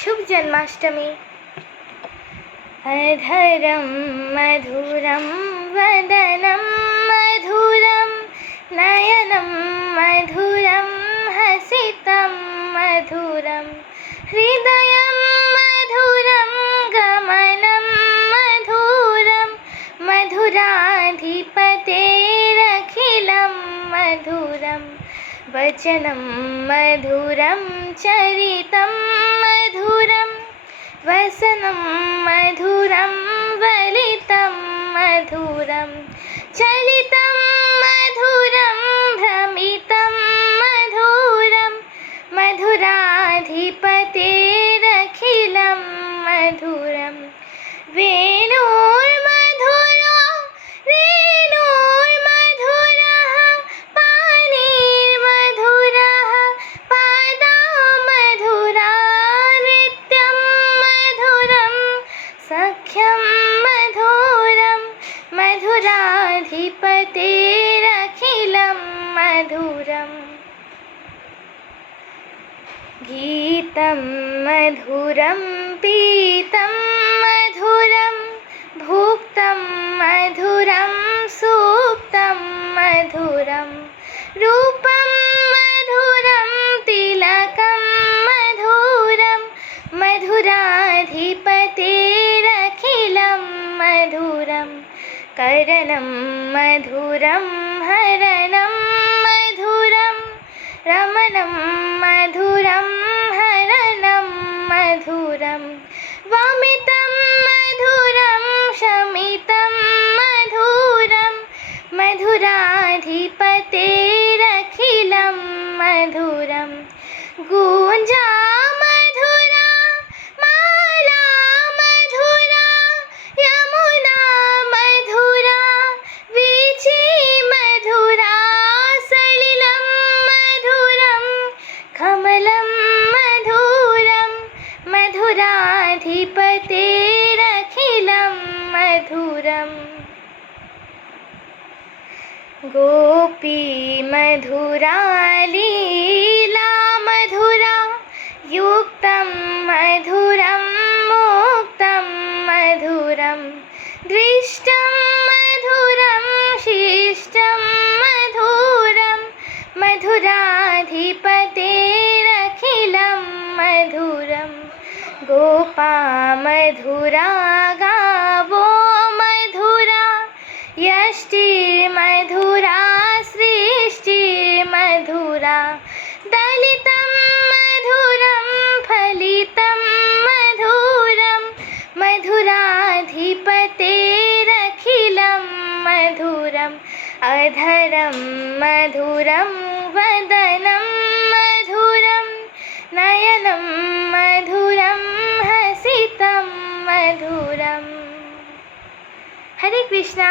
शुभ जन्माष्टमी। अधरं मधुरं वदनं मधुरं नयनं मधुरं हसितं मधुरं हृदयं मधुरं गमनं मधुरं मधुराधिपतेरखिलं मधुरं वचनं मधुरं चरितं मधुरं वसनं मधुरं वलितं मधुरं चलितं मधुरं भ्रमितं मधुरं मधुराधिपतेरखिलं मधुरं वेणुर्मधुरो रेणुर्मधुरः पाणिर्मधुरः पादमधुरा नृत्यं मधुरं सख्यं मधुरं मधुराधिपतेरखिलं मधुरम् गीतं मधुरं पीतं मधुरं भुक्तं मधुरं सूक्तं मधुरं रूपं मधुरं तिलकं मधुरं मधुराधिपतेरखिलं मधुरं करणं मधुरं हरणं मधुरं रमणं मधुरं हरणं मधुरं वमितं मधुरं शमितं मधुरं मधुराधिपतेरखिलं मधुरं गूञ्जा मधुरा माला मधुरा यमुना मधुरा वीची मधुरा सलिलं मधुरं कमलं मधुरं मधुराधिपतेरखिलं मधुरम् गोपी मधुरा लीला मधुरा युक्तं मधुरं मुक्तं मधुरं दृष्टं मधुरं शिष्टं मधुरं मधुराधिपतेरखिलं मधुरं गोपा मधुरा गावो मधुरा यष्टिर्मधुरा सृष्टिर्मधुरा दलितं मधुरं फलितं मधुरं मधुराधिपतेरखिलं मधुरम् अधरं मधुरं वदनं मधुरं नयनं मधुरं हसितं मधुरम्। हरे कृष्णा।